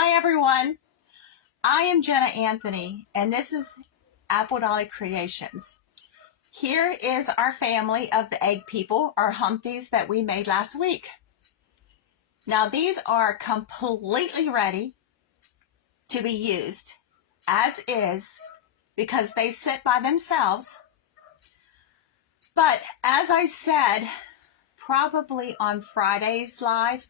Hi everyone, I am Jenna Anthony and this is Apple Dolly Creations. Here is our family of the egg people, our humpties that we made last week. Now these are completely ready to be used as is because they sit by themselves. But as I said, probably on Friday's live,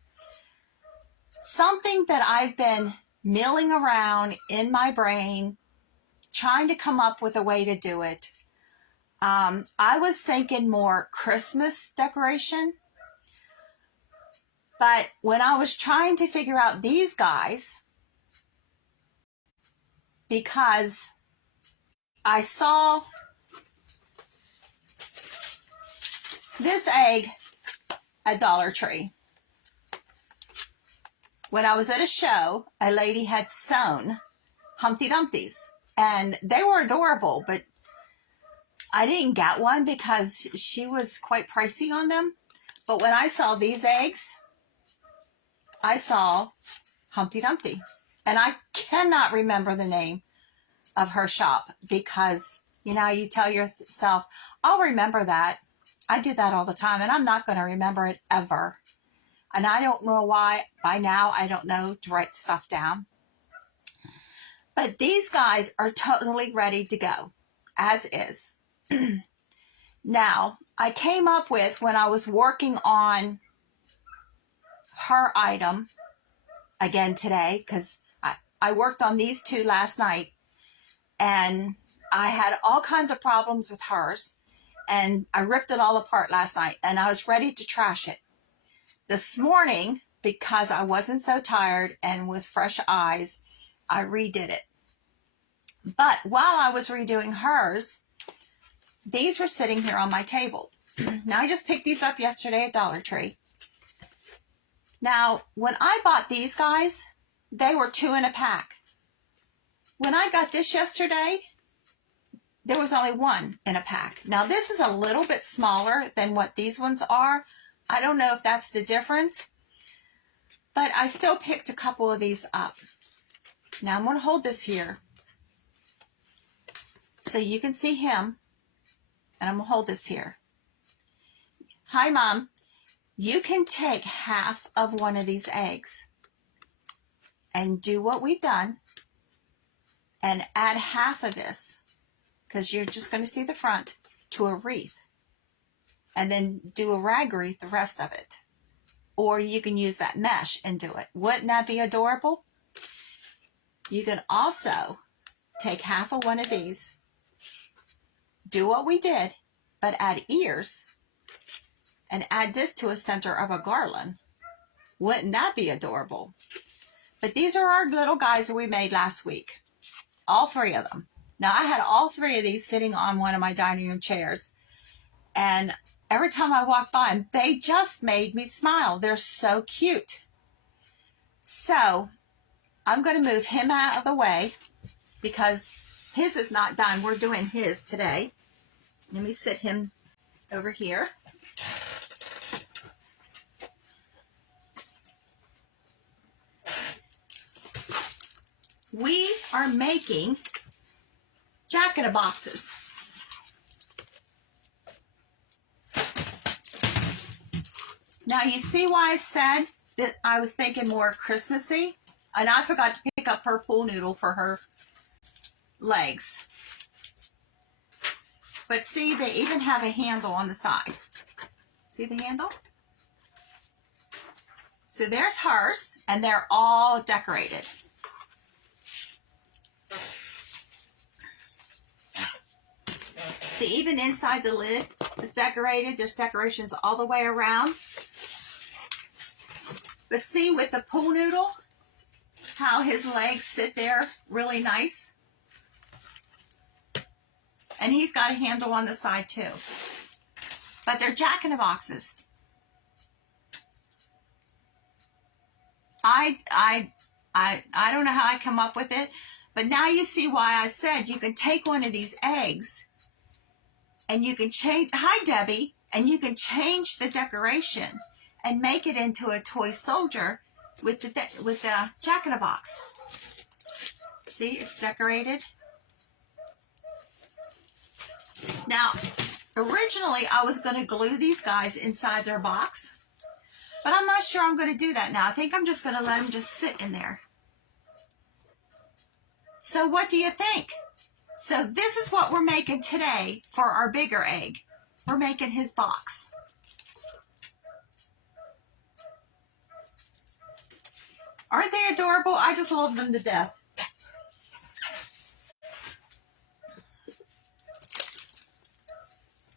something that I've been milling around in my brain, trying to come up with a way to do it. I was thinking more Christmas decoration, but when I was trying to figure out these guys, because I saw this egg at Dollar Tree. When I was at a show, a lady had sewn Humpty Dumpties, and they were adorable, but I didn't get one because she was quite pricey on them. But when I saw these eggs, I saw Humpty Dumpty, and I cannot remember the name of her shop because, you know, you tell yourself, I'll remember that. I do that all the time, and I'm not going to remember it ever. And I don't know why. By now, I don't know to write stuff down. But these guys are totally ready to go, as is. Now, I came up with, when I was working on her item again today, because I worked on these two last night, and I had all kinds of problems with hers, and I ripped it all apart last night, and I was ready to trash it. This morning, because I wasn't so tired and with fresh eyes, I redid it. But while I was redoing hers, these were sitting here on my table. Now, I just picked these up yesterday at Dollar Tree. Now, when I bought these guys, they were 2 in a pack. When I got this yesterday, there was only 1 in a pack. Now, this is a little bit smaller than what these ones are. I don't know if that's the difference, but I still picked a couple of these up. Now, I'm going to hold this here so you can see him, and I'm going to hold this here. Hi, Mom. You can take half of one of these eggs and do what we've done and add half of this, because you're just going to see the front, to a wreath. And then do a rag wreath the rest of it. Or you can use that mesh and do it. Wouldn't that be adorable? You can also take half of one of these, do what we did, but add ears, and add this to a center of a garland. Wouldn't that be adorable? But these are our little guys that we made last week. All 3 of them. Now, I had all 3 of these sitting on one of my dining room chairs. And every time I walk by them, they just made me smile. They're so cute. So I'm going to move him out of the way because his is not done. We're doing his today. Let me sit him over here. We are making jack-in-the-boxes. Now, you see why I said that I was thinking more Christmassy? And I forgot to pick up her pool noodle for her legs. But see, they even have a handle on the side. See the handle? So there's hers, and they're all decorated. See, even inside the lid is decorated. There's decorations all the way around. But see, with the pool noodle, how his legs sit there really nice. And he's got a handle on the side too. But they're jack-in-the-boxes. I don't know how I come up with it, but now you see why I said you can take one of these eggs and you can change, hi Debbie, and you can change the decoration and make it into a toy soldier with the Jack in the Box. See, it's decorated. Now, originally I was going to glue these guys inside their box, but I'm not sure I'm going to do that now. I think I'm just going to let them just sit in there. So what do you think? So this is what we're making today for our bigger egg. We're making his box. Aren't they adorable? I just love them to death.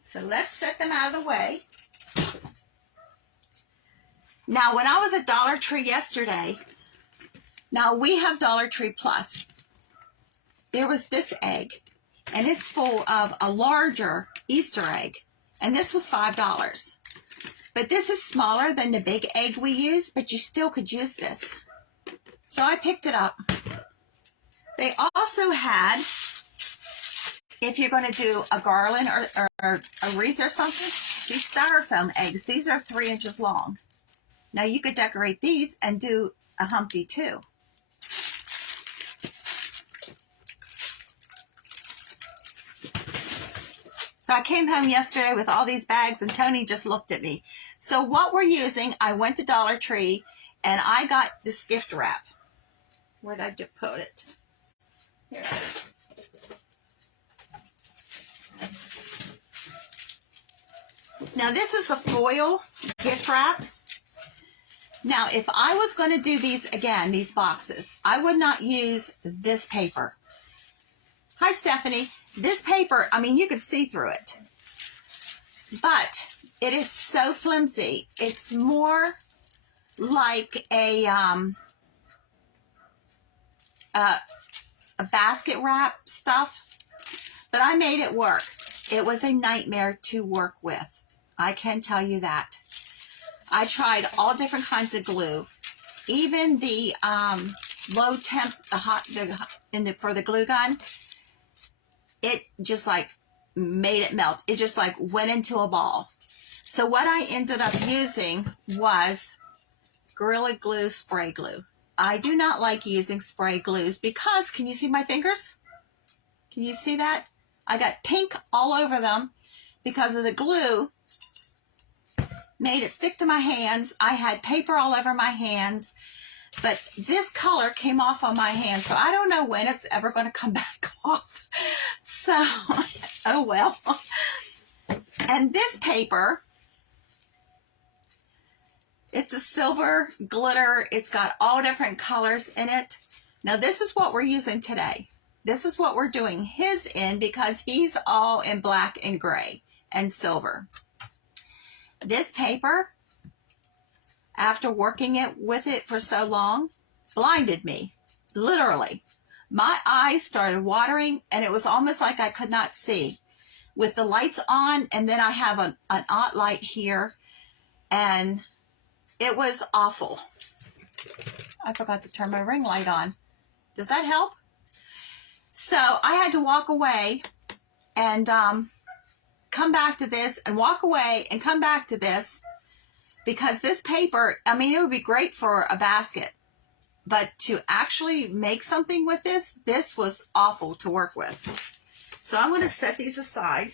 So let's set them out of the way. Now, when I was at Dollar Tree yesterday, now we have Dollar Tree Plus. There was this egg, and it's full of a larger Easter egg, and this was $5. But this is smaller than the big egg we use, but you still could use this. So I picked it up. They also had, if you're going to do a garland or a wreath or something, these styrofoam eggs. These are 3 inches long. Now you could decorate these and do a humpty too. So I came home yesterday with all these bags, and Tony just looked at me. So what we're using, I went to Dollar Tree and I got this gift wrap. Where did I just put it? Here it is. Now this is the foil gift wrap. Now if I was going to do these again, these boxes, I would not use this paper. Hi Stephanie. This paper, I mean, you could see through it. But it is so flimsy. It's more like a basket wrap stuff, but I made it work. It was a nightmare to work with. I can tell you that. I tried all different kinds of glue, even the low temp, for the glue gun. It just like made it melt. It just like went into a ball. So what I ended up using was Gorilla Glue spray glue. I do not like using spray glues because, can you see my fingers? Can you see that? I got pink all over them because of the glue. Made it stick to my hands. I had paper all over my hands. But this color came off on my hand, so I don't know when it's ever going to come back off. So, oh well. And this paper, it's a silver glitter. It's got all different colors in it. Now, this is what we're using today. This is what we're doing his in because he's all in black and gray and silver. This paper, after working with it for so long, blinded me, literally. My eyes started watering, and it was almost like I could not see. With the lights on, and then I have an odd light here, and it was awful. I forgot to turn my ring light on. Does that help? So I had to walk away and come back to this, and walk away and come back to this. Because this paper, I mean, it would be great for a basket. But to actually make something with this was awful to work with. So I'm going to set these aside.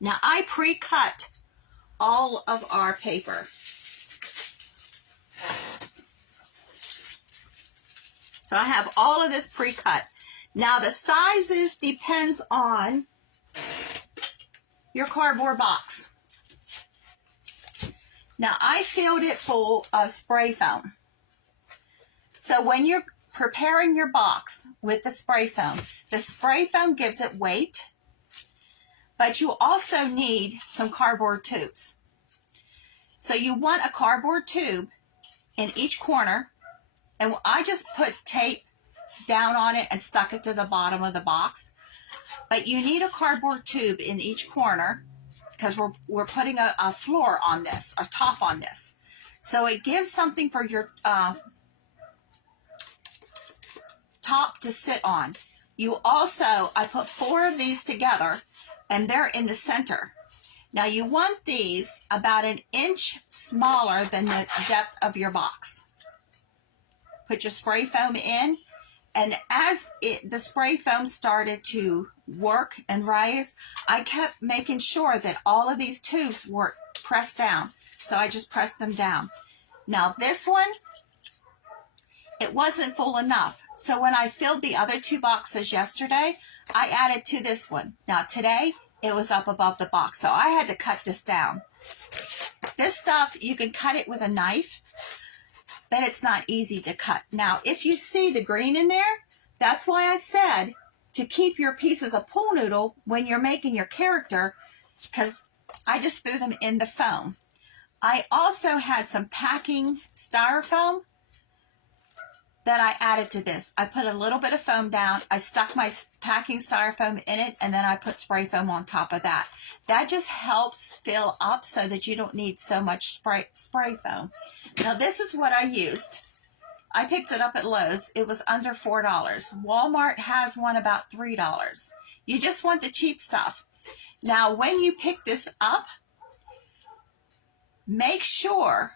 Now, I pre-cut all of our paper. So I have all of this pre-cut. Now, the sizes depends on your cardboard box. Now, I filled it full of spray foam. So when you're preparing your box with the spray foam gives it weight, but you also need some cardboard tubes. So you want a cardboard tube in each corner, and I just put tape down on it and stuck it to the bottom of the box. But you need a cardboard tube in each corner, because we're putting a floor on this, a top on this. So it gives something for your top to sit on. You also, I put 4 of these together, and they're in the center. Now you want these about 1 inch smaller than the depth of your box. Put your spray foam in, and as the spray foam started to work and rise, I kept making sure that all of these tubes were pressed down. So I just pressed them down. Now this one, it wasn't full enough. So when I filled the other 2 boxes yesterday, I added to this one. Now today, it was up above the box, so I had to cut this down. This stuff, you can cut it with a knife, but it's not easy to cut. Now, if you see the green in there, that's why I said to keep your pieces of pool noodle when you're making your character, because I just threw them in the foam. I also had some packing styrofoam that I added to this. I put a little bit of foam down, I stuck my packing styrofoam in it, and then I put spray foam on top of that. That just helps fill up so that you don't need so much spray foam. Now this is what I used. I picked it up at Lowe's. It was under $4. Walmart has one about $3. You just want the cheap stuff. Now when you pick this up, make sure,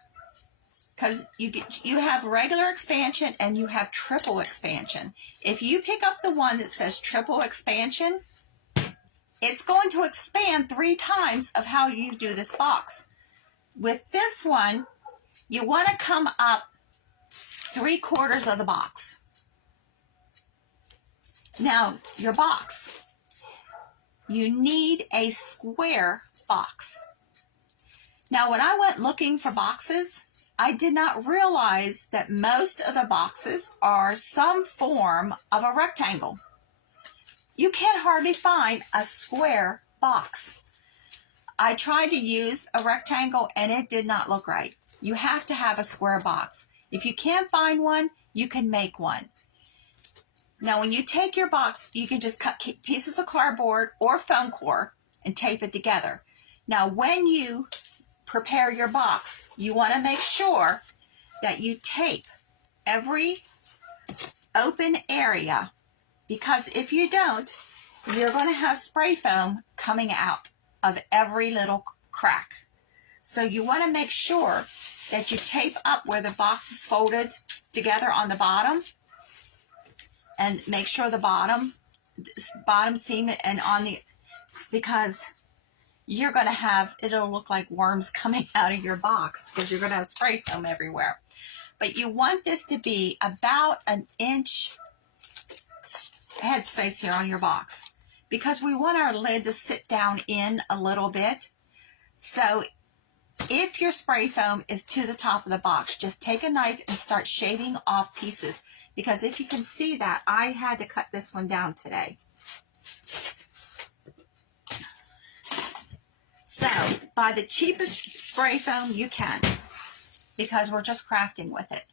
because you have regular expansion and you have triple expansion. If you pick up the one that says triple expansion, it's going to expand 3 times of how you do this box. With this one, you want to come up 3/4 of the box. Now, your box, you need a square box. Now, when I went looking for boxes, I did not realize that most of the boxes are some form of a rectangle. You can't hardly find a square box. I tried to use a rectangle and it did not look right. You have to have a square box. If you can't find one, you can make one. Now, when you take your box, you can just cut pieces of cardboard or foam core and tape it together. Now, when you prepare your box, you want to make sure that you tape every open area, because if you don't, you're going to have spray foam coming out of every little crack. So you want to make sure that you tape up where the box is folded together on the bottom, and make sure the bottom seam and on the, because you're going to have, it'll look like worms coming out of your box because you're going to have spray foam everywhere. But you want this to be about 1 inch headspace here on your box, because we want our lid to sit down in a little bit. So if your spray foam is to the top of the box, just take a knife and start shaving off pieces, because if you can see that, I had to cut this one down today. So, buy the cheapest spray foam you can, because we're just crafting with it.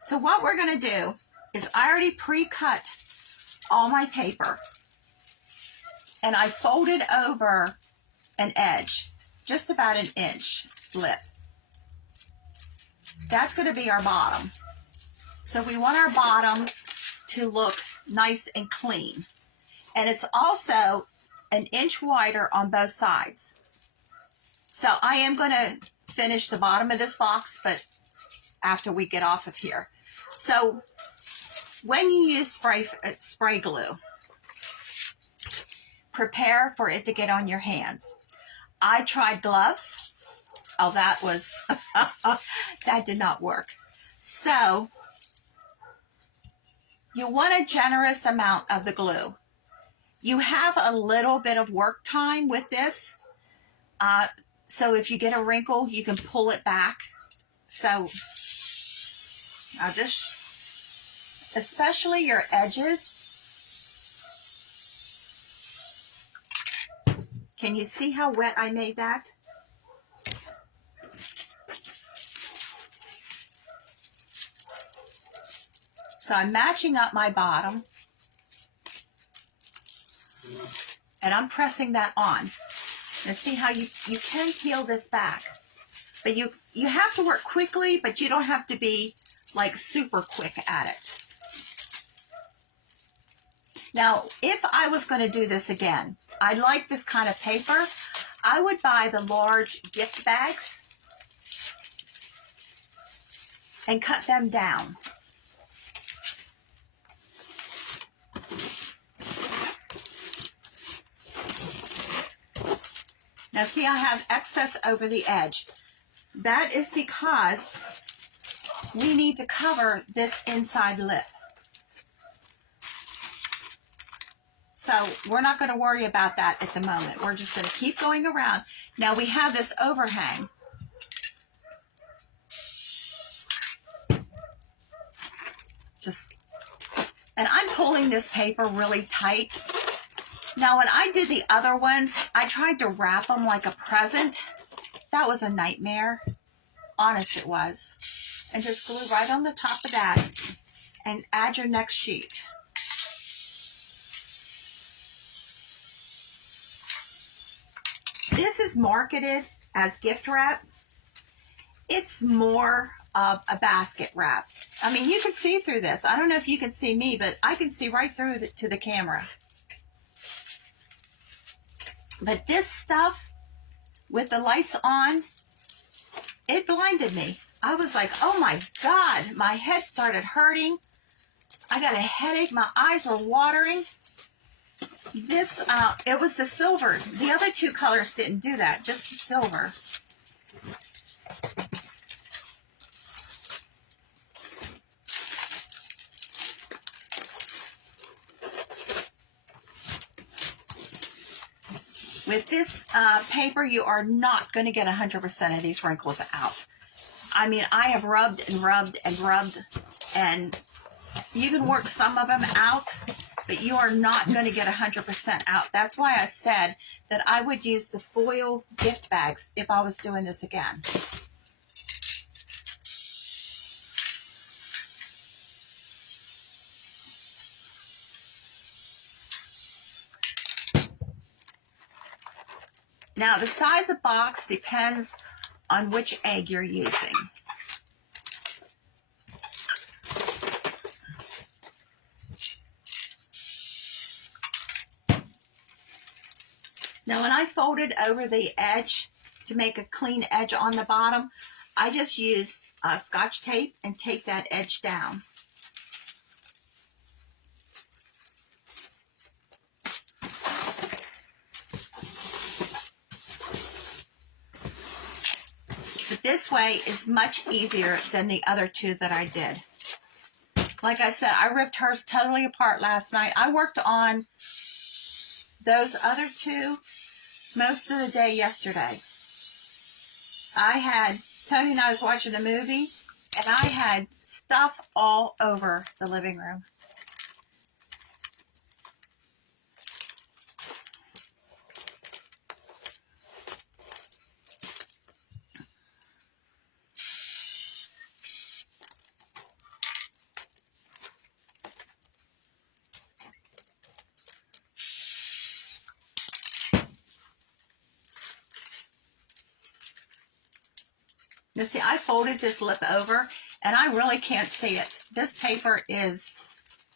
So what we're going to do is, I already pre-cut all my paper, and I folded over an edge, just about 1 inch lip. That's going to be our bottom. So we want our bottom to look nice and clean. And it's also 1 inch wider on both sides. So I am going to finish the bottom of this box, but after we get off of here. So when you use spray glue, prepare for it to get on your hands. I tried gloves. Oh, that was, that did not work. So you want a generous amount of the glue. You have a little bit of work time with this. So if you get a wrinkle, you can pull it back. So I'll just, especially your edges. Can you see how wet I made that? So I'm matching up my bottom, and I'm pressing that on. And see how you can peel this back. But you have to work quickly, but you don't have to be like super quick at it. Now, if I was going to do this again, I like this kind of paper. I would buy the large gift bags and cut them down. Now see, I have excess over the edge. That is because we need to cover this inside lip. So we're not going to worry about that at the moment. We're just going to keep going around. Now we have this overhang. And I'm pulling this paper really tight. Now when I did the other ones, I tried to wrap them like a present. That was a nightmare. Honest it was. And just glue right on the top of that and add your next sheet. This is marketed as gift wrap. It's more of a basket wrap. I mean, you can see through this. I don't know if you can see me, but I can see right through to the camera. But this stuff, with the lights on, it blinded me. I was like, oh my God, my head started hurting. I got a headache. My eyes were watering. This, it was the silver. The other two colors didn't do that, just the silver. With this paper, you are not going to get 100% of these wrinkles out. I mean, I have rubbed and rubbed and rubbed, and you can work some of them out, but you are not going to get 100% out. That's why I said that I would use the foil gift bags if I was doing this again. Now, the size of box depends on which egg you're using. Now, when I folded over the edge to make a clean edge on the bottom, I just used Scotch tape and tape that edge down. This way is much easier than the other two that I did. Like I said, I ripped hers totally apart last night. I worked on those other two most of the day yesterday. Tony and I was watching a movie, and I had stuff all over the living room. Now see, I folded this lip over, and I really can't see it. This paper is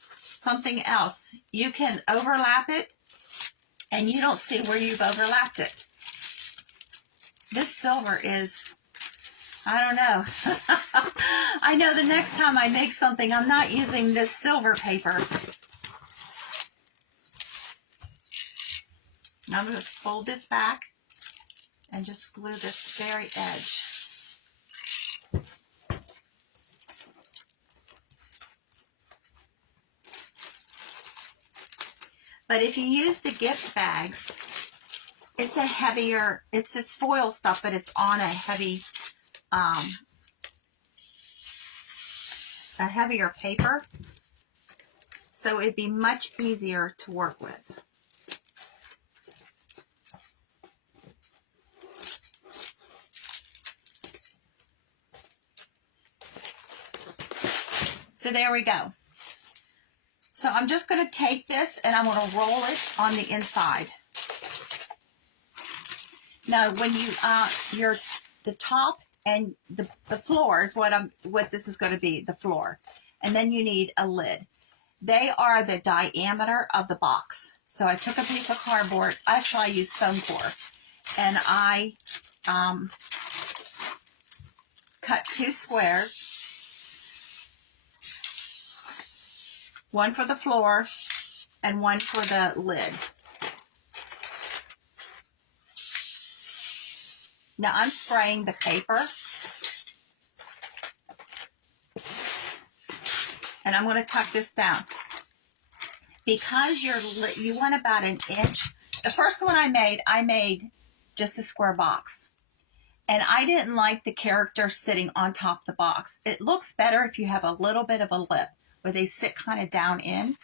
something else. You can overlap it, and you don't see where you've overlapped it. This silver is, I don't know. I know the next time I make something, I'm not using this silver paper. Now I'm going to fold this back and just glue this very edge. But if you use the gift bags, it's a heavier, it's this foil stuff, but it's on a heavier paper. So it'd be much easier to work with. So there we go. So I'm just going to take this and I'm going to roll it on the inside. Now, when you the top and the floor is what this is going to be, the floor, and then you need a lid. They are the diameter of the box. So I took a piece of cardboard. Actually, I used foam core, and I cut 2 squares, one for the floor and one for the lid. Now I'm spraying the paper, and I'm going to tuck this down because you want about an inch. The first one I made just a square box, and I didn't like the character sitting on top of the box. It looks better if you have a little bit of a lip where they sit kind of down in.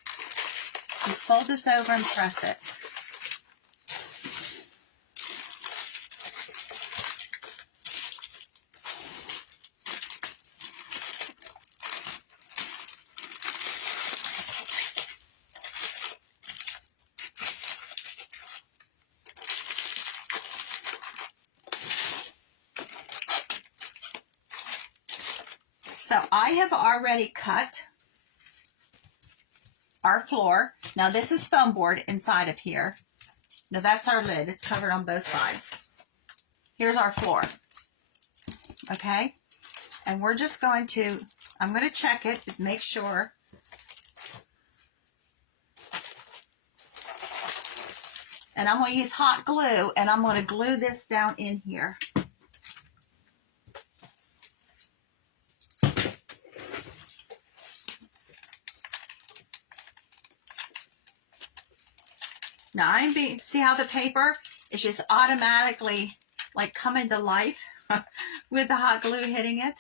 Just fold this over and press it. So I have already cut our floor. Now this is foam board inside of here. Now that's our lid. It's covered on both sides. Here's our floor. Okay? And we're just going to, I'm going to check it to make sure. And I'm going to use hot glue, and I'm going to glue this down in here. Now see how the paper is just automatically like coming to life with the hot glue hitting it?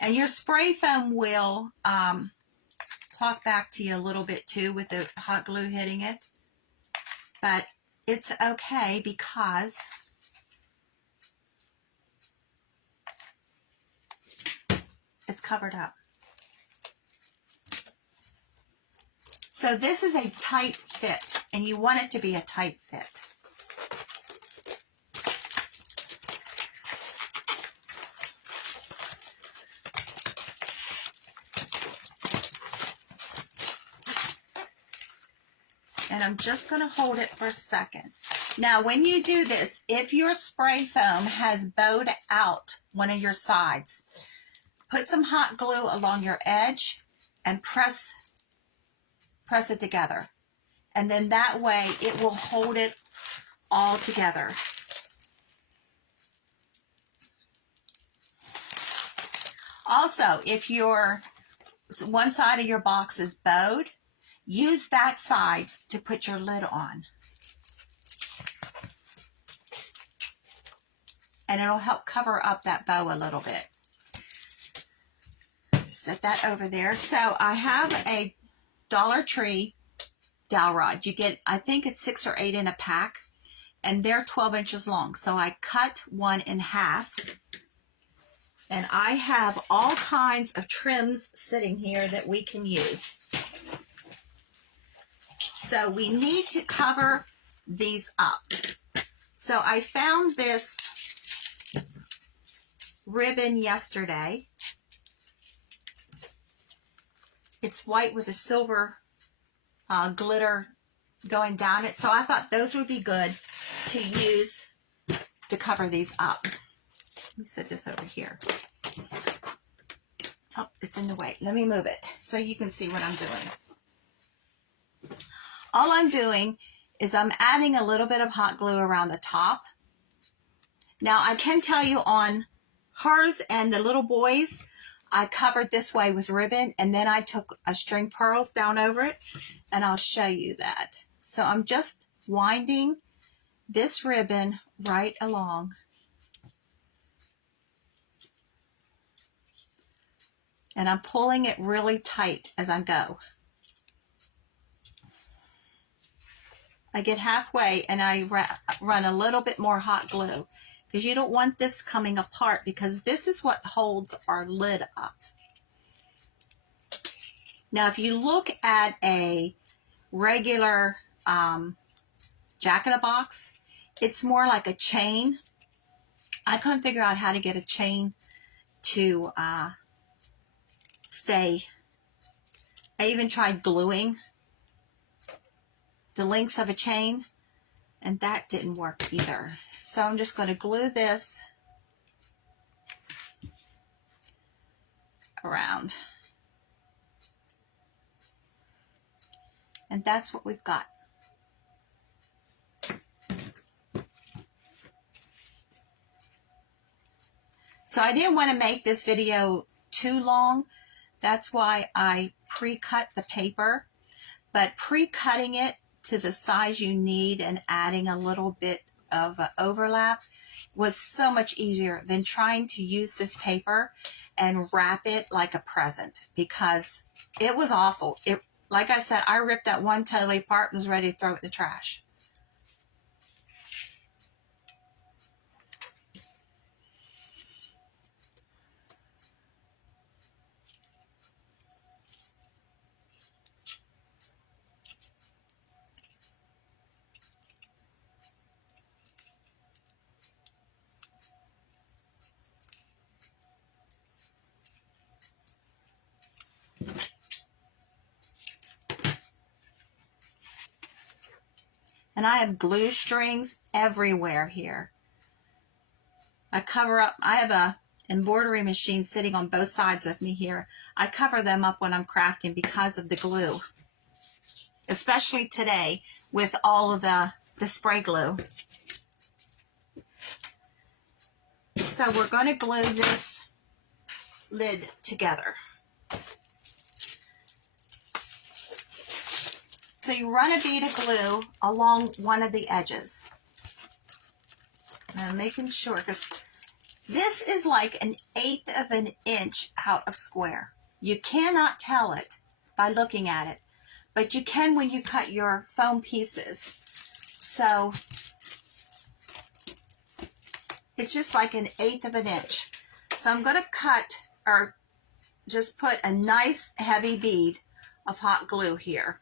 And your spray foam will talk back to you a little bit too with the hot glue hitting it. But it's okay because it's covered up. So this is a tight fit, and you want it to be a tight fit. And I'm just going to hold it for a second. Now, when you do this, if your spray foam has bowed out one of your sides, put some hot glue along your edge and press it together. And then that way it will hold it all together. Also, if one side of your box is bowed, use that side to put your lid on. And it'll help cover up that bow a little bit. Set that over there. So I have a Dollar Tree dowel rod. You get, I think it's 6 or 8 in a pack, and they're 12 inches long. So I cut one in half, and I have all kinds of trims sitting here that we can use. So we need to cover these up. So I found this ribbon yesterday. It's white with a silver glitter going down it. So I thought those would be good to use to cover these up. Let me set this over here. Oh, it's in the way. Let me move it so you can see what I'm doing. All I'm doing is I'm adding a little bit of hot glue around the top. Now I can tell you on hers and the little boys, I covered this way with ribbon, and then I took a string pearls down over it, and I'll show you that. So I'm just winding this ribbon right along. And I'm pulling it really tight as I go. I get halfway and I run a little bit more hot glue, because you don't want this coming apart, because this is what holds our lid up. Now, if you look at a regular Jack-in-a-Box, it's more like a chain. I couldn't figure out how to get a chain to stay. I even tried gluing the links of a chain, And that didn't work either. So I'm just going to glue this around. And that's what we've got. So I didn't want to make this video too long. That's why I pre-cut the paper. But pre-cutting it to the size you need and adding a little bit of overlap was so much easier than trying to use this paper and wrap it like a present, because it was awful. Like I said, I ripped that one totally apart and was ready to throw it in the trash. And I have glue strings everywhere here. I have a embroidery machine sitting on both sides of me here. I cover them up when I'm crafting because of the glue. Especially today with all of the spray glue. So we're going to glue this lid together. So you run a bead of glue along one of the edges. And I'm making sure, because this is like 1/8 of an inch out of square. You cannot tell it by looking at it, but you can when you cut your foam pieces. So it's just like 1/8 of an inch. So I'm going to cut, or just put a nice heavy bead of hot glue here.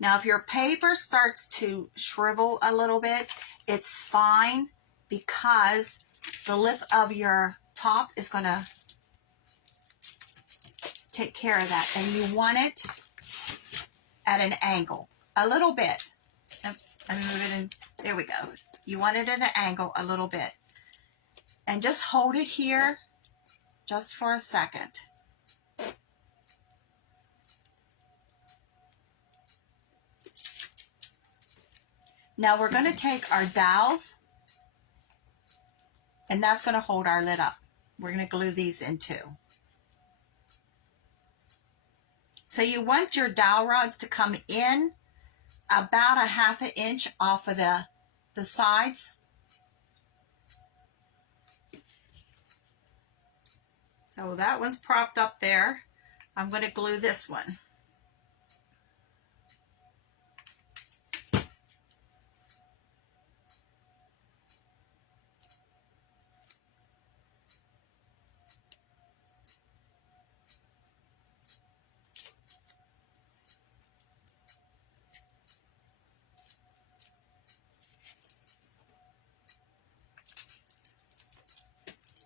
Now, if your paper starts to shrivel a little bit, it's fine, because the lip of your top is going to take care of that. And you want it at an angle, a little bit. Let me move it in. There we go. You want it at an angle a little bit. And just hold it here just for a second. Now we're going to take our dowels, and that's going to hold our lid up. We're going to glue these in too. So you want your dowel rods to come in about 1/2 inch off of the sides. So that one's propped up there. I'm going to glue this one.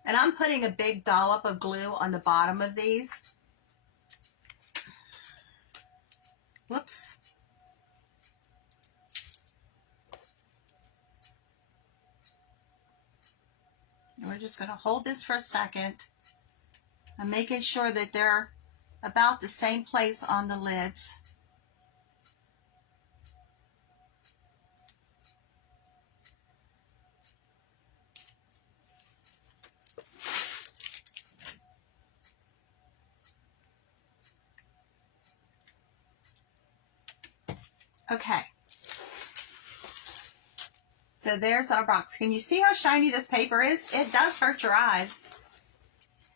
And I'm putting a big dollop of glue on the bottom of these. Whoops. And we're just going to hold this for a second. I'm making sure that they're about the same place on the lids. Okay. So there's our box. Can you see how shiny this paper is? It does hurt your eyes.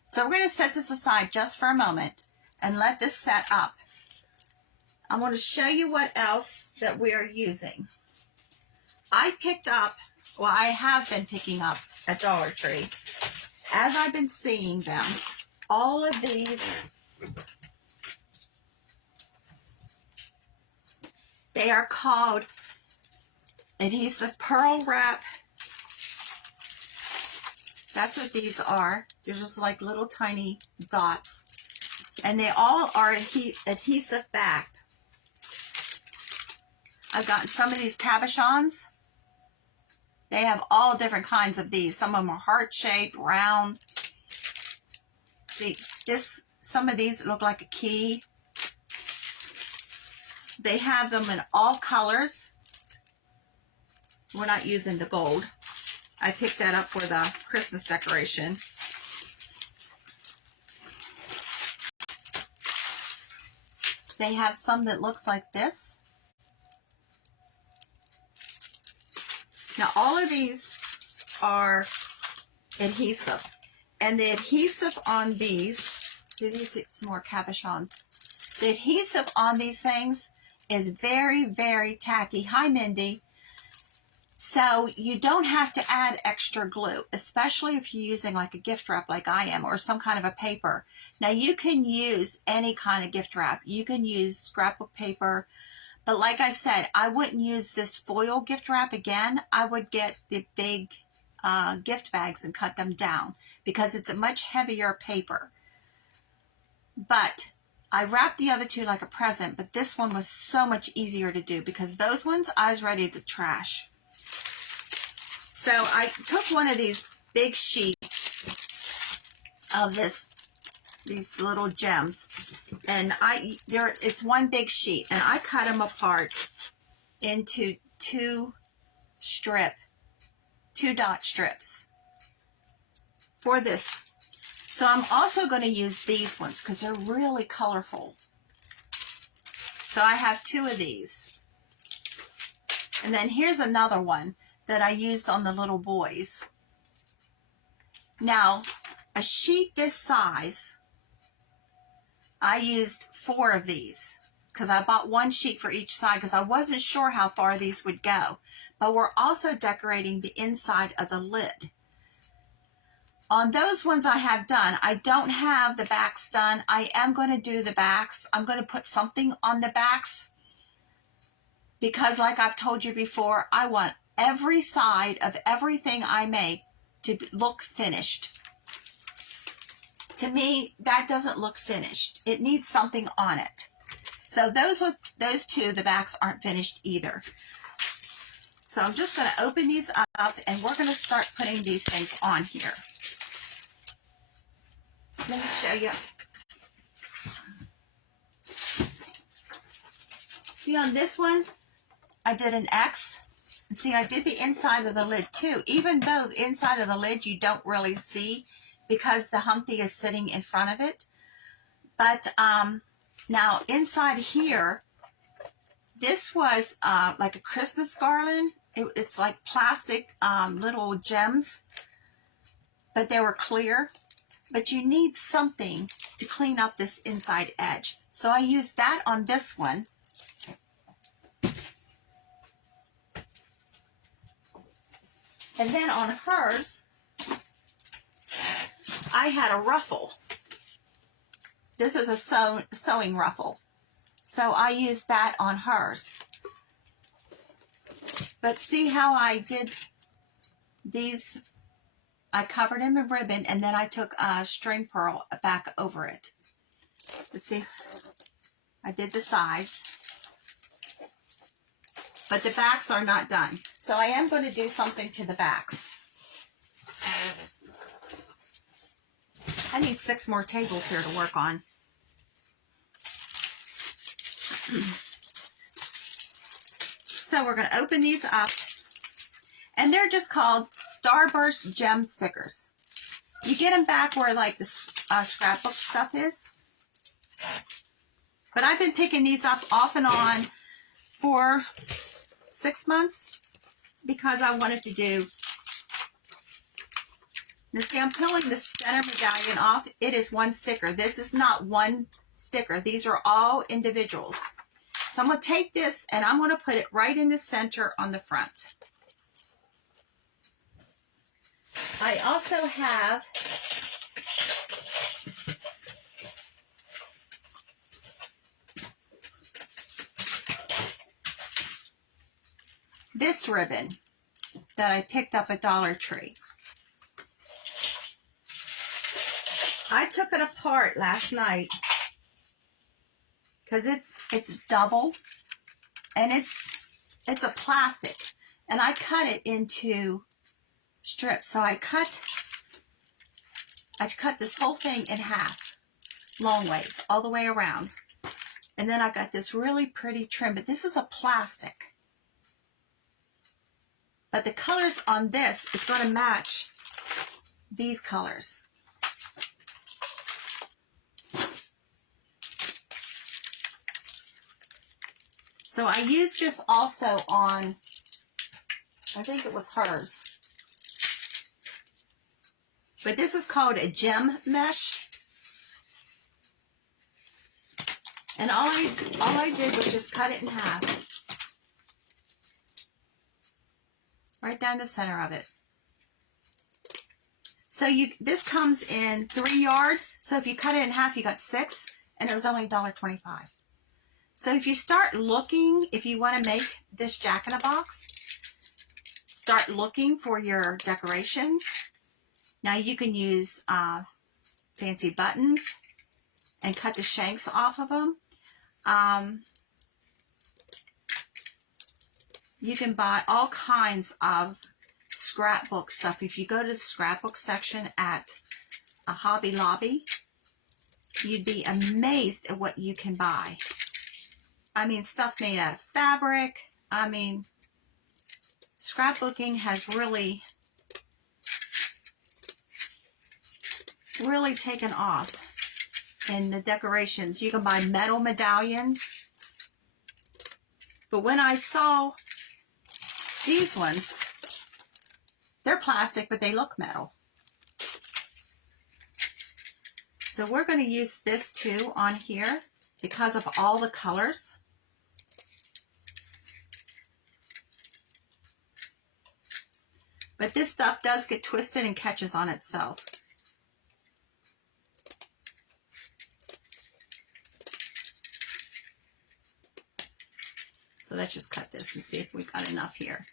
So we're going to set this aside just for a moment and let this set up. I want to show you what else that we are using. I picked up, well, I have been picking up at Dollar Tree, as I've been seeing them, all of these. They are called adhesive pearl wrap. That's what these are. They're just like little tiny dots. And they all are adhesive backed. I've gotten some of these cabochons. They have all different kinds of these. Some of them are heart-shaped, round. See, some of these look like a key. They have them in all colors. We're not using the gold. I picked that up for the Christmas decoration. They have some that looks like this. Now all of these are adhesive. And the adhesive on these, see these are some more cabochons. The adhesive on these things is very, very tacky. Hi, Mindy. So you don't have to add extra glue, especially if you're using like a gift wrap like I am, or some kind of a paper. Now you can use any kind of gift wrap. You can use scrapbook paper, but like I said, I wouldn't use this foil gift wrap again. I would get the big gift bags and cut them down because it's a much heavier paper. But I wrapped the other two like a present, but this one was so much easier to do because those ones I was ready to trash. So I took one of these big sheets of these little gems, and it's one big sheet, and I cut them apart into two dot strips for this. So I'm also going to use these ones because they're really colorful. So I have two of these. And then here's another one that I used on the little boys. Now, a sheet this size, I used 4 of these because I bought one sheet for each side because I wasn't sure how far these would go. But we're also decorating the inside of the lid. On those ones I have done, I don't have the backs done. I am going to do the backs. I'm going to put something on the backs because like I've told you before, I want every side of everything I make to look finished. To me, that doesn't look finished. It needs something on it. So those two, the backs aren't finished either. So I'm just going to open these up and we're going to start putting these things on here. Let me show you. See on this one, I did an X. And see, I did the inside of the lid too, even though the inside of the lid you don't really see because the humpty is sitting in front of it. But now inside here, this was like a Christmas garland. It's like plastic little gems, but they were clear. But you need something to clean up this inside edge. So I used that on this one. And then on hers, I had a ruffle. This is a sewing ruffle. So I used that on hers. But see how I did these? I covered them in ribbon and then I took a string pearl back over it. Let's see. I did the sides. But the backs are not done. So I am going to do something to the backs. I need 6 more tables here to work on. So we're going to open these up. And they're just called Starburst Gem Stickers. You get them back where like the scrapbook stuff is. But I've been picking these up off and on for 6 months because I wanted to do. Now see, I'm pulling the center medallion off. It is one sticker. This is not one sticker. These are all individuals. So I'm going to take this and I'm going to put it right in the center on the front. I also have this ribbon that I picked up at Dollar Tree. I took it apart last night because it's double and it's it's a plastic, and I cut it into strips. So I cut this whole thing in half, long ways, all the way around. And then I got this really pretty trim, but this is a plastic. But the colors on this is going to match these colors. So I used this also on, I think it was hers. But this is called a gem mesh. And all I did was just cut it in half. Right down the center of it. So this comes in 3 yards. So if you cut it in half, you got 6, and it was only $1.25. So if you start looking, if you want to make this Jack-in-a-Box, start looking for your decorations. Now you can use fancy buttons and cut the shanks off of them. You can buy all kinds of scrapbook stuff. If you go to the scrapbook section at a Hobby Lobby, you'd be amazed at what you can buy. I mean, stuff made out of fabric. I mean, scrapbooking has really taken off in the decorations. You can buy metal medallions. But when I saw these ones, they're plastic, but they look metal. So we're going to use this too on here because of all the colors. But this stuff does get twisted and catches on itself. So let's just cut this and see if we've got enough here.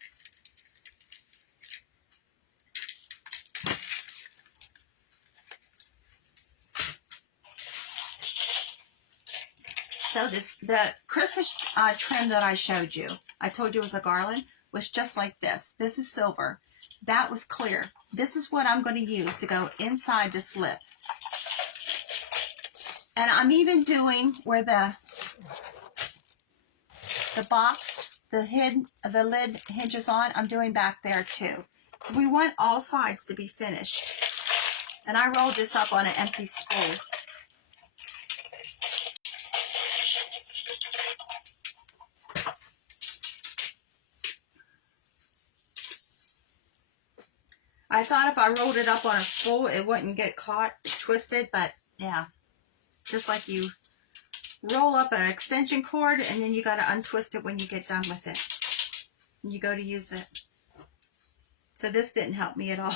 So the Christmas trim that I showed you, I told you it was a garland, was just like this. This is silver. That was clear. This is what I'm going to use to go inside this lip. And I'm even doing where the box, the lid hinges on, I'm doing back there too. So we want all sides to be finished. And I rolled this up on an empty spool. I thought if I rolled it up on a spool, it wouldn't get caught, twisted, but yeah. Just like you roll up an extension cord, and then you got to untwist it when you get done with it. And you go to use it. So this didn't help me at all.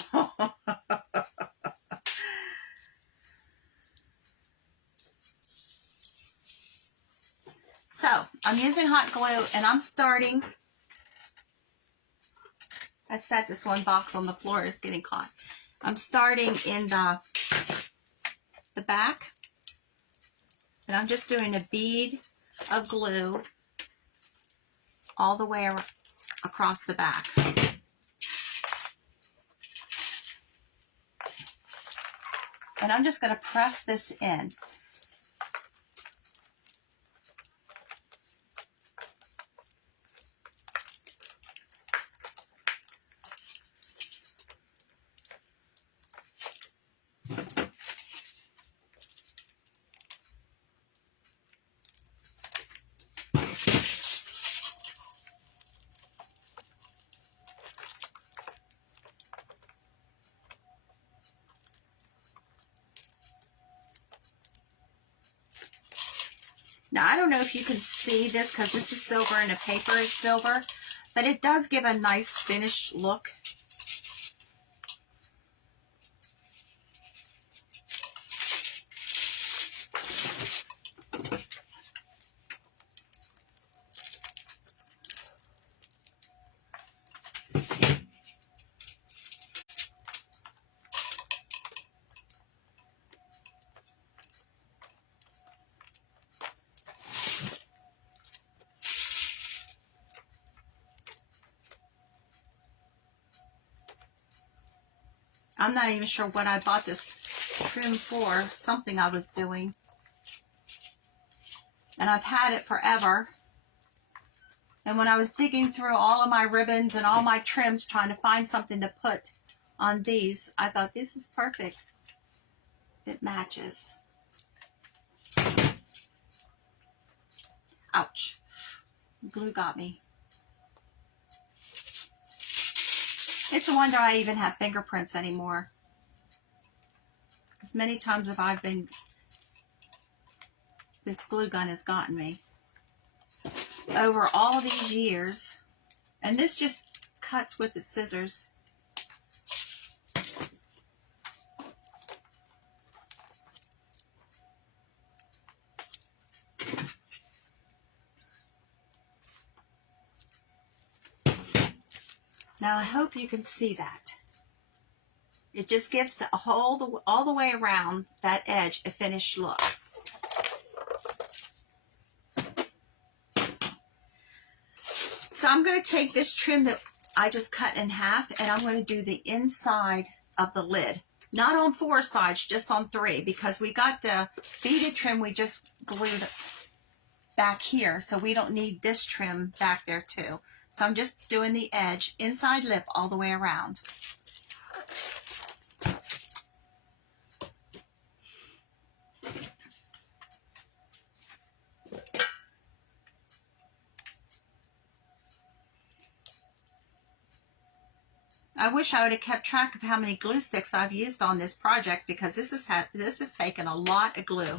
So I'm using hot glue, and I'm starting. I set this one box on the floor. It's getting caught. I'm starting in the back. And I'm just doing a bead of glue all the way across the back. And I'm just going to press this in. Now, I don't know if you can see this because this is silver and the paper is silver, but it does give a nice finished look. I'm not even sure what I bought this trim for. Something I was doing. And I've had it forever. And when I was digging through all of my ribbons and all my trims trying to find something to put on these, I thought this is perfect. It matches. Ouch. Glue got me. It's a wonder I even have fingerprints anymore. As many times as I've been, this glue gun has gotten me. Over all these years. And this just cuts with the scissors. Now I hope you can see that. It just gives the all the way around that edge a finished look. So I'm going to take this trim that I just cut in half and I'm going to do the inside of the lid. Not on 4 sides, just on 3, because we got the beaded trim we just glued back here, so we don't need this trim back there too. So I'm just doing the edge, inside lip, all the way around. I wish I would have kept track of how many glue sticks I've used on this project, because this has taken a lot of glue.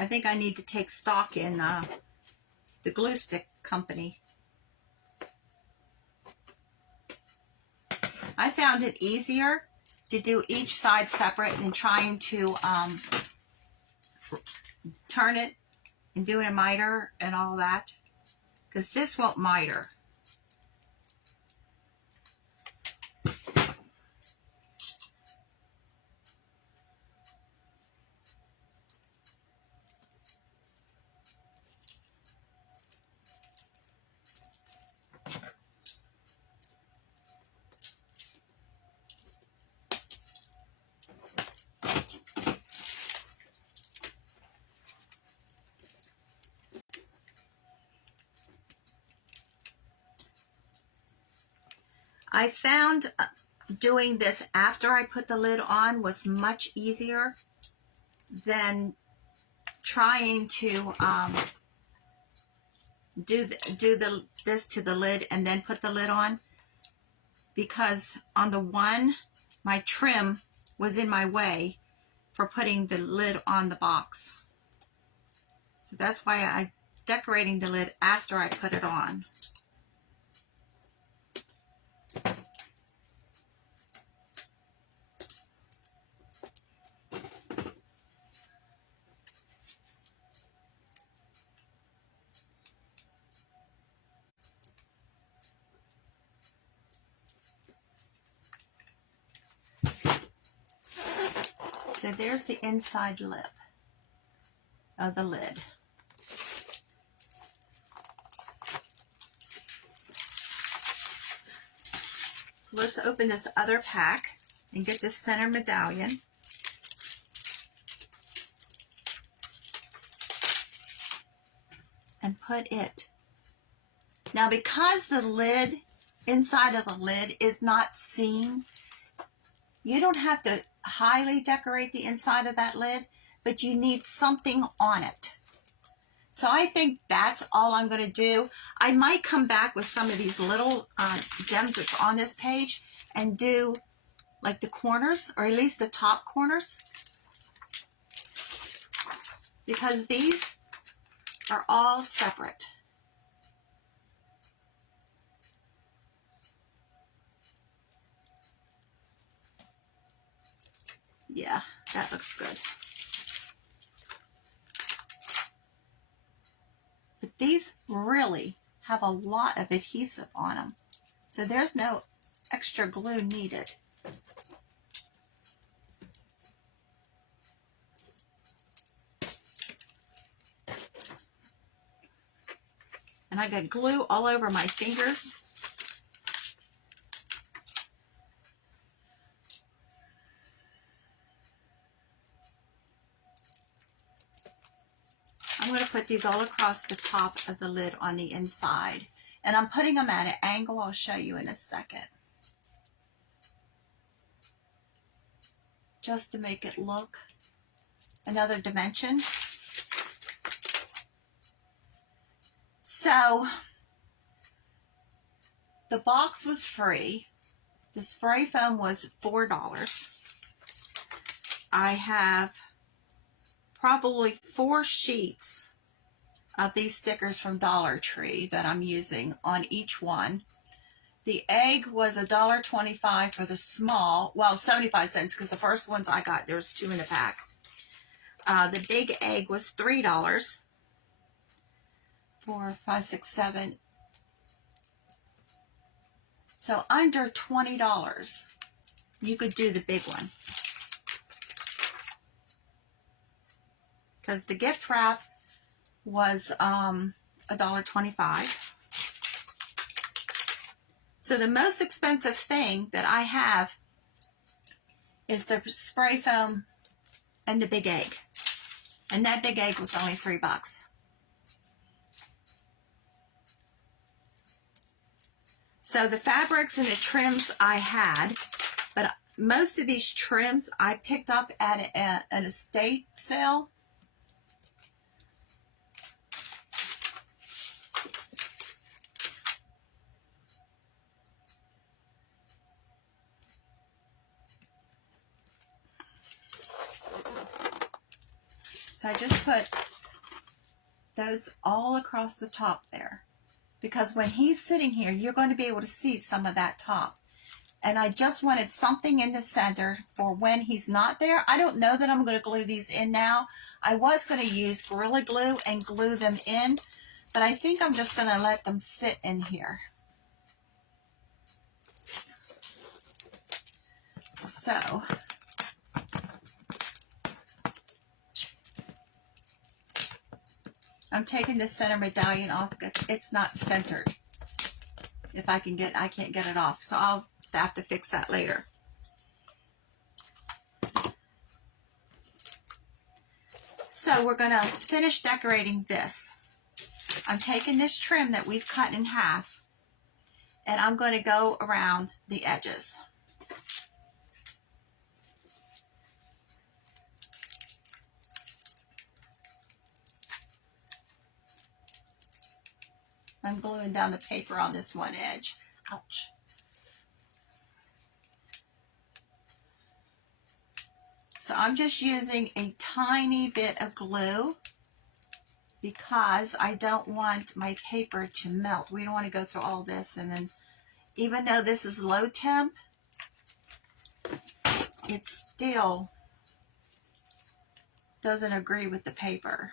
I think I need to take stock in the glue stick company. I found it easier to do each side separate than trying to turn it and do a miter and all that, because this won't miter. I found doing this after I put the lid on was much easier than trying to do this to the lid and then put the lid on, because on the one, my trim was in my way for putting the lid on the box. So that's why I'm decorating the lid after I put it on. So there's the inside lip of the lid. So let's open this other pack and get this center medallion. And put it. Now, because the lid, inside of the lid is not seen, you don't have to highly decorate the inside of that lid, but you need something on it. So I think that's all I'm going to do. I might come back with some of these little gems that's on this page and do like the corners, or at least the top corners, because these are all separate. Yeah, that looks good. But these really have a lot of adhesive on them, so there's no extra glue needed. And I got glue all over my fingers. I'm going to put these all across the top of the lid on the inside. And I'm putting them at an angle. I'll show you in a second. Just to make it look another dimension. So, the box was free. The spray foam was $4. I have probably 4 sheets of these stickers from Dollar Tree that I'm using on each one. The egg was $1.25 for the small, well, 75 cents because the first ones I got, there was 2 in a pack. The big egg was $3. 4, 5, 6, 7. So under $20, you could do the big one. Because the gift wrap was $1.25. So the most expensive thing that I have is the spray foam and the big egg. And that big egg was only $3. So the fabrics and the trims I had, but most of these trims I picked up at an estate sale. So I just put those all across the top there. Because when he's sitting here, you're going to be able to see some of that top. And I just wanted something in the center for when he's not there. I don't know that I'm going to glue these in now. I was going to use Gorilla Glue and glue them in. But I think I'm just going to let them sit in here. So I'm taking this center medallion off because it's not centered. If I can't get it off. So I'll have to fix that later. So we're going to finish decorating this. I'm taking this trim that we've cut in half and I'm going to go around the edges. I'm gluing down the paper on this one edge. Ouch. So I'm just using a tiny bit of glue because I don't want my paper to melt. We don't want to go through all this, and then even though this is low temp, it still doesn't agree with the paper.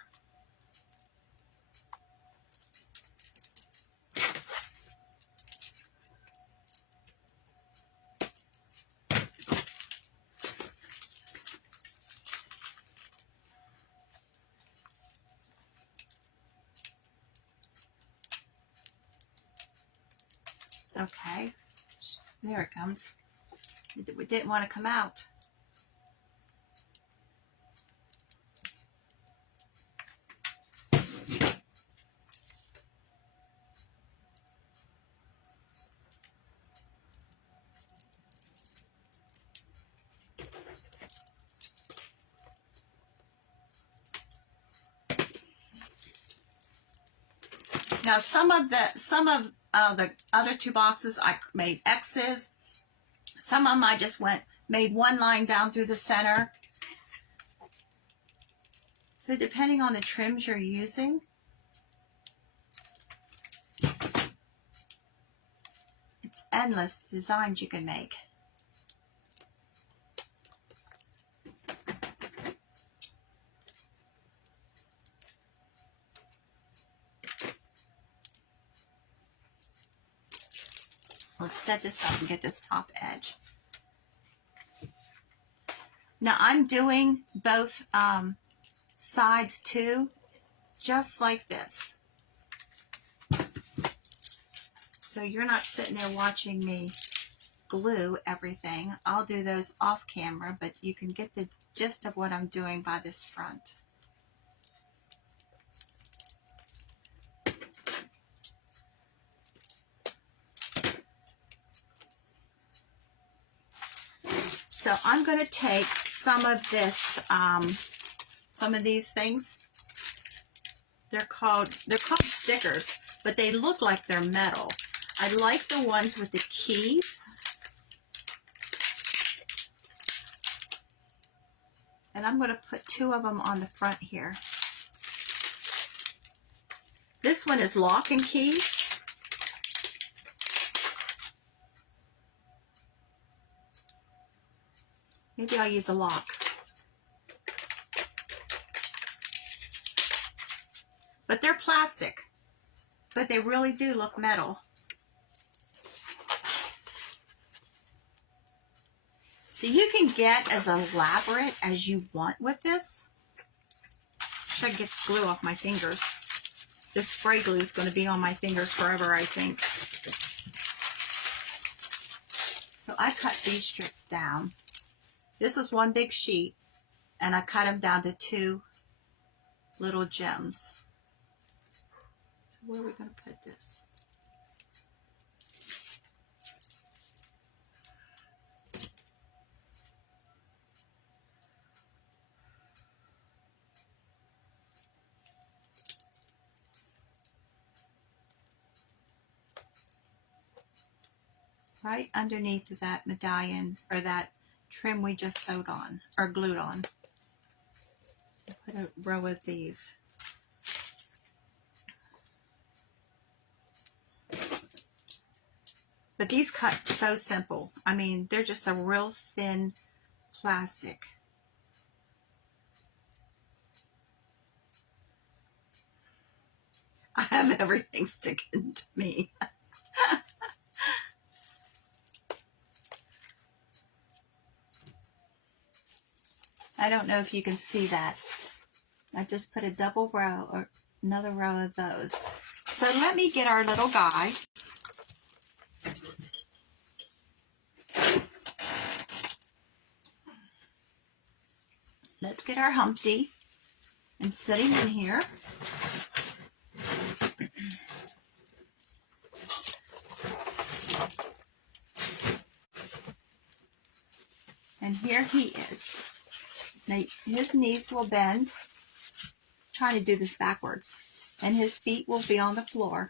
Okay, there it comes. It didn't want to come out. Now some of the other 2 boxes I made X's. Some of them I just made one line down through the center. So depending on the trims you're using, it's endless designs you can make. Let's set this up and get this top edge. Now I'm doing both sides too, just like this. So you're not sitting there watching me glue everything. I'll do those off camera, but you can get the gist of what I'm doing by this front. So I'm going to take some of this, some of these things. They're called stickers, but they look like they're metal. I like the ones with the keys. And I'm going to put 2 of them on the front here. This one is lock and keys. Maybe I'll use a lock. But they're plastic, but they really do look metal. So you can get as elaborate as you want with this. Should get glue off my fingers. This spray glue is going to be on my fingers forever, I think. So I cut these strips down. This was one big sheet, and I cut them down to 2 little gems. So where are we going to put this? Right underneath that medallion, or that trim we just sewed on, or glued on. Put a row of these. But these cut so simple. I mean, they're just a real thin plastic. I have everything sticking to me. I don't know if you can see that. I just put a double row or another row of those. So let me get our little guy. Let's get our Humpty and set him in here. And here he is. Now, his knees will bend. I'm trying to do this backwards. And his feet will be on the floor.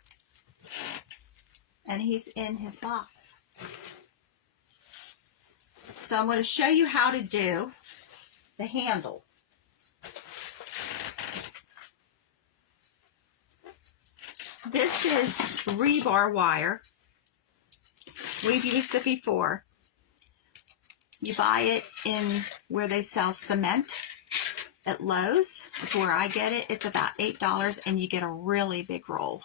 And he's in his box. So I'm going to show you how to do the handle. This is rebar wire. We've used it before. You buy it in where they sell cement at Lowe's. That's where I get it. It's about $8 and you get a really big roll.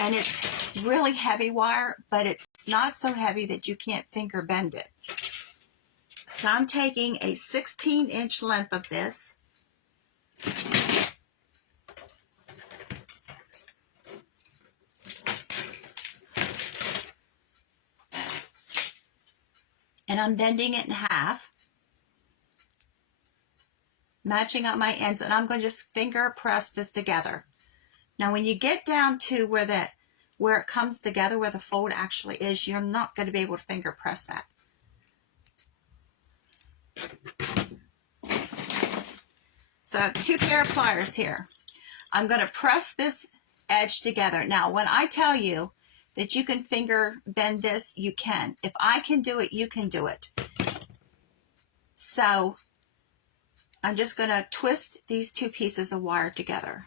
And it's really heavy wire, but it's not so heavy that you can't finger bend it. So I'm taking a 16-inch length of this. And I'm bending it in half, matching up my ends, and I'm going to just finger press this together. Now when you get down to where it comes together, where the fold actually is, you're not going to be able to finger press that. So I have 2 pair of pliers here. I'm going to press this edge together. Now when I tell you that you can finger bend this, you can. If I can do it, you can do it. So I'm just going to twist these 2 pieces of wire together.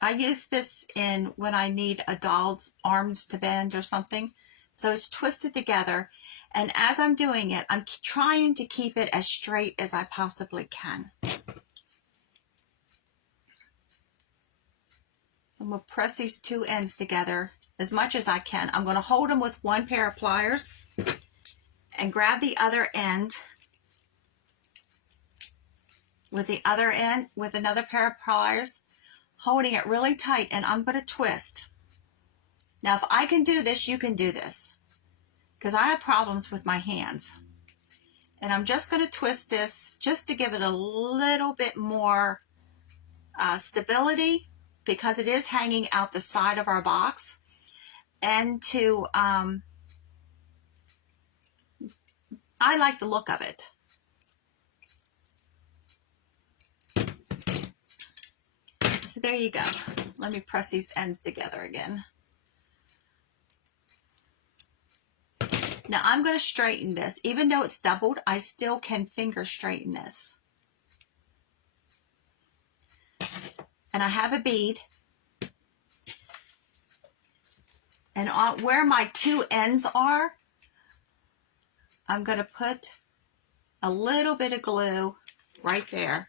I use this in when I need a doll's arms to bend or something. So it's twisted together. And as I'm doing it, I'm trying to keep it as straight as I possibly can. I'm going to press these 2 ends together as much as I can. I'm going to hold them with 1 pair of pliers and grab the other end with another pair of pliers. holding it really tight, and I'm going to twist. Now, if I can do this, you can do this, because I have problems with my hands. And I'm just going to twist this just to give it a little bit more stability, because it is hanging out the side of our box. And to, I like the look of it. So there you go. Let me press these ends together again. Now I'm going to straighten this. Even though it's doubled, I still can finger straighten this. And I have a bead. And where my two ends are, I'm going to put a little bit of glue right there.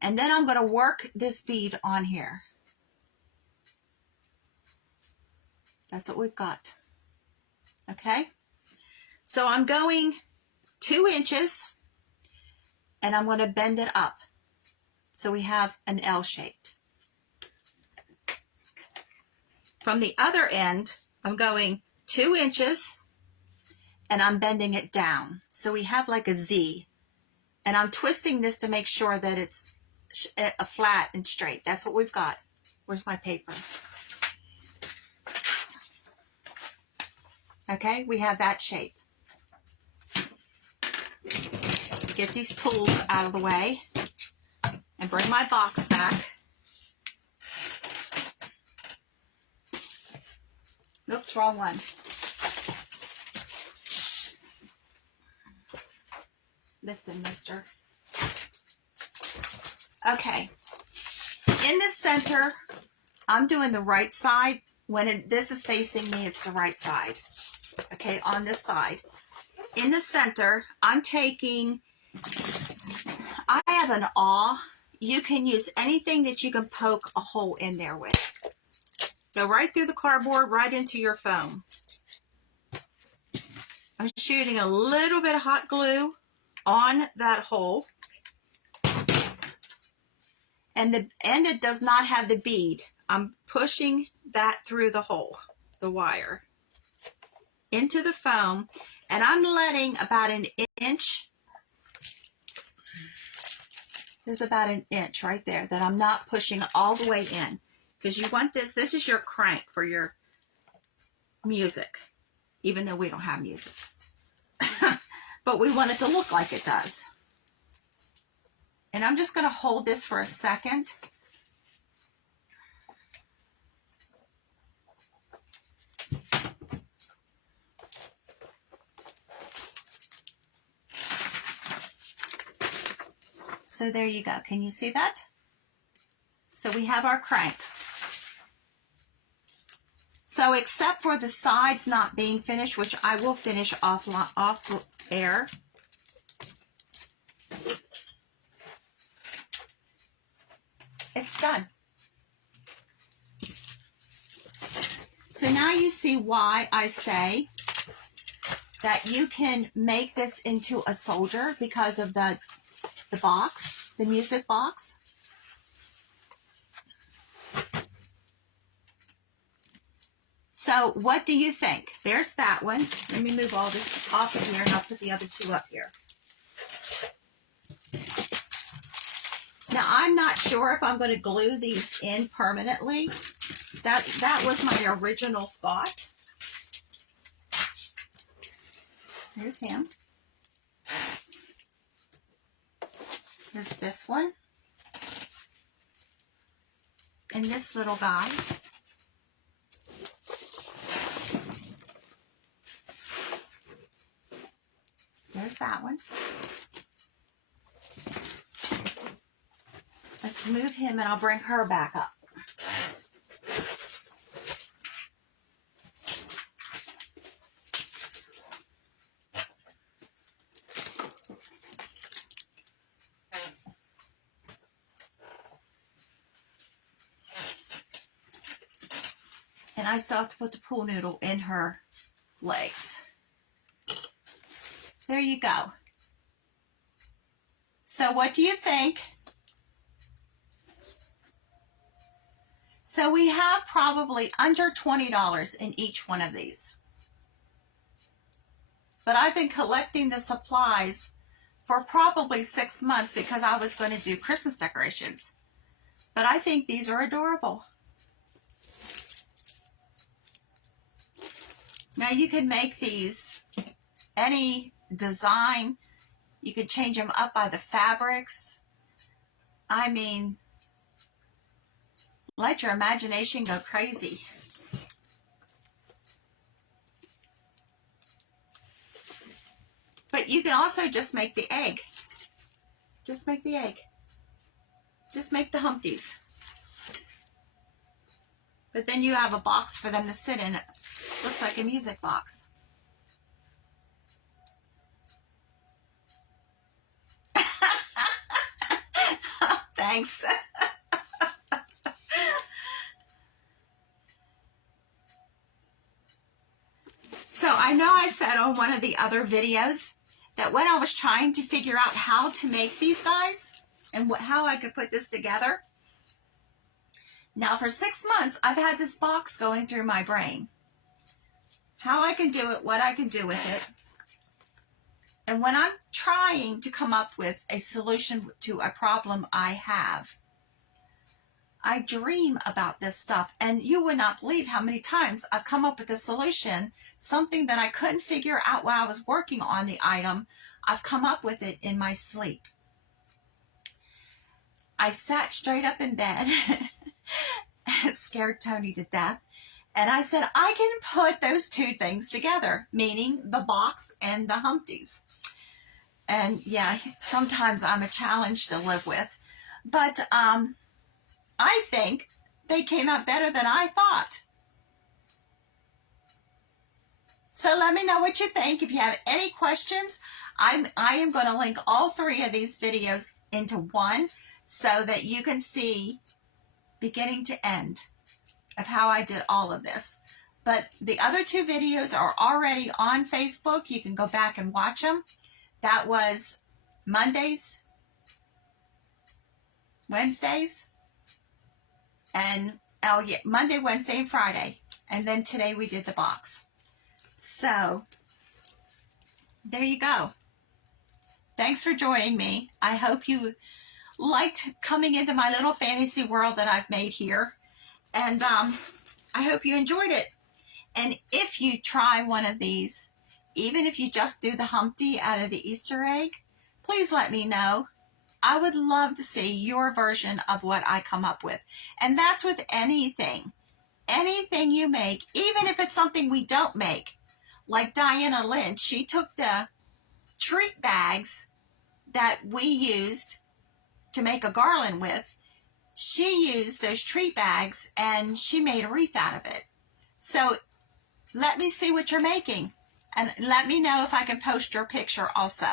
And then I'm going to work this bead on here. That's what we've got. Okay? So I'm going 2 inches, and I'm going to bend it up. So we have an L shape. From the other end, I'm going 2 inches, and I'm bending it down. So we have like a Z. And I'm twisting this to make sure that it's flat and straight. That's what we've got. Where's my paper? Okay, we have that shape. Get these tools out of the way and bring my box back. Oops, wrong one. Listen, mister. Okay. In the center, I'm doing the right side. When this is facing me, it's the right side. Okay, on this side. In the center, I'm taking, I have an awl. You can use anything that you can poke a hole in there with. Go right through the cardboard, right into your foam. I'm shooting a little bit of hot glue on that hole. And the end that does not have the bead, I'm pushing that through the hole, the wire, into the foam, and I'm letting about an inch, there's about an inch right there that I'm not pushing all the way in, because you want this is your crank for your music, even though we don't have music. But we want it to look like it does. And I'm just going to hold this for a second. So there you go. Can you see that? So we have our crank. So except for the sides not being finished, which I will finish off air. It's done. So now you see why I say that you can make this into a soldier because of the box, the music box. So what do you think? There's that one. Let me move all this off of here and I'll put the other two up here. Now, I'm not sure if I'm going to glue these in permanently. That was my original thought. Here's him. Here's this one. And this little guy. There's that one. Let's move him and I'll bring her back up. And I still have to put the pool noodle in her legs. There you go. So what do you think? So we have probably under $20 in each one of these. But I've been collecting the supplies for probably 6 months because I was going to do Christmas decorations. But I think these are adorable. Now you can make these any design. You could change them up by the fabrics. I mean, let your imagination go crazy. But you can also just make the egg. Just make the egg. Just make the humpties. But then you have a box for them to sit in. It looks like a music box. Thanks. So I know I said on one of the other videos that when I was trying to figure out how to make these guys and how I could put this together. Now for 6 months, I've had this box going through my brain. How I can do it, what I can do with it. And when I'm trying to come up with a solution to a problem I have, I dream about this stuff. And you would not believe how many times I've come up with a solution, something that I couldn't figure out while I was working on the item. I've come up with it in my sleep. I sat straight up in bed. It scared Tony to death. And I said, I can put those two things together, meaning the box and the humpties. And yeah, sometimes I'm a challenge to live with. But I think they came out better than I thought. So let me know what you think. If you have any questions, I am going to link all 3 of these videos into one so that you can see beginning to end of how I did all of this. But the other 2 videos are already on Facebook. You can go back and watch them. That was Mondays, Wednesdays, and oh yeah, Monday, Wednesday, and Friday. And then today we did the box. So there you go. Thanks for joining me. I hope you liked coming into my little fantasy world that I've made here. And I hope you enjoyed it. And if you try one of these, even if you just do the Humpty out of the Easter egg, please let me know. I would love to see your version of what I come up with. And that's with anything. Anything you make, even if it's something we don't make. Like Diana Lynch, she took the treat bags that we used to make a garland with. She used those treat bags and she made a wreath out of it. So let me see what you're making. And let me know if I can post your picture also.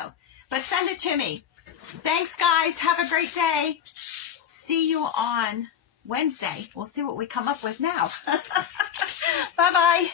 But send it to me. Thanks, guys. Have a great day. See you on Wednesday. We'll see what we come up with now. Bye-bye.